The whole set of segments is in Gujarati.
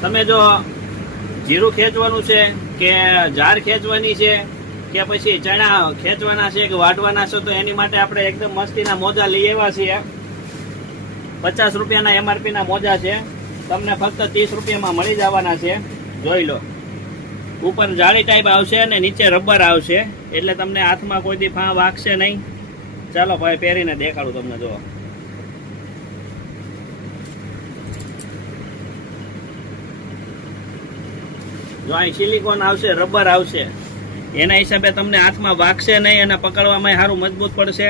તમે જો જીરું ખેંચવાનું છે કે ઝાડ ખેંચવાની છે કે પછી ચણા ખેંચવાના છે કે વાઢવાના છે, તો એની માટે આપણે એકદમ મસ્તીના મોજા લઈ આવ્યા છીએ. 50 રૂપિયાના MRP ના મોજા છે. તમને ફક્ત 30 રૂપિયામાં મળી જવાના છે. જોઈ લો, ઉપર જાળી ટાઈપ આવશે અને નીચે રબર આવશે, એટલે તમને હાથમાં કોઈ દી ફા વાગશે નહીં. ચાલો ભાઈ પહેરીને દેખાડું તમને. જો અહીં સિલિકોન આવશે, રબર આવશે, એના હિસાબે તમને હાથમાં વાગશે નહીં અને પકડવામાં સારું મજબૂત પડશે.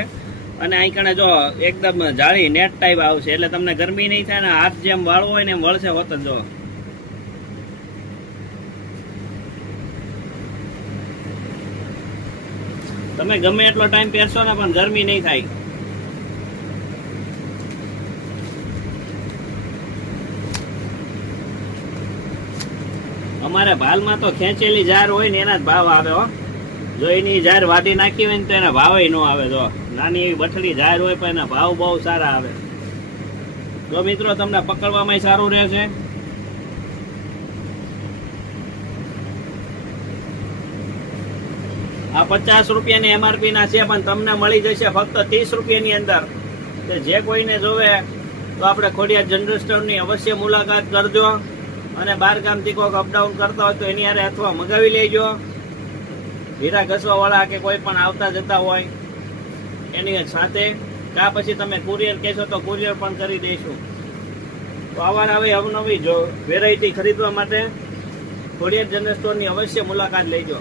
અને અહીં કણે જો એકદમ જાળી નેટ ટાઈપ આવશે, એટલે તમને ગરમી નહીં થાય ને હાથ જેમ વાળવો હોય ને એમ વળશે હોત જ. જો તમે ગમે એટલો ટાઈમ પહેરશો ને પણ ગરમી નહીં થાય. અમારે ભાલમાં તો ખેંચેલી જાર હોય ને એના જ ભાવ આવે હો. જો એની જાર વાટી નાખી હોય ને તો એના ભાવ ન આવે. જો નાની એવી બઠડી જાર હોય પણ એના ભાવ બહુ સારા આવે. જો મિત્રો તમને પકડવામાં સારું રહેશે. આ 50 રૂપિયાની MRP ના છે, પણ તમને મળી જશે ફક્ત 30 રૂપિયાની અંદર. જે કોઈને જોવે તો આપણે ખોડિયાર જનરલ સ્ટોરની અવશ્ય મુલાકાત કરજો. અને 12 ગામથી કોઈક અપડાઉન કરતા હોય તો એની હારે અથવા મગાવી લેજો. હીરા ઘસવાવાળા કે કોઈ પણ આવતા જતા હોય એની સાથે, કા પછી તમે કુરિયર કહેશો તો કુરિયર પણ કરી દઈશું. તો આવી અવનવી જો વેરાયટી ખરીદવા માટે ખોડિયાર જનરલ સ્ટોરની અવશ્ય મુલાકાત લેજો.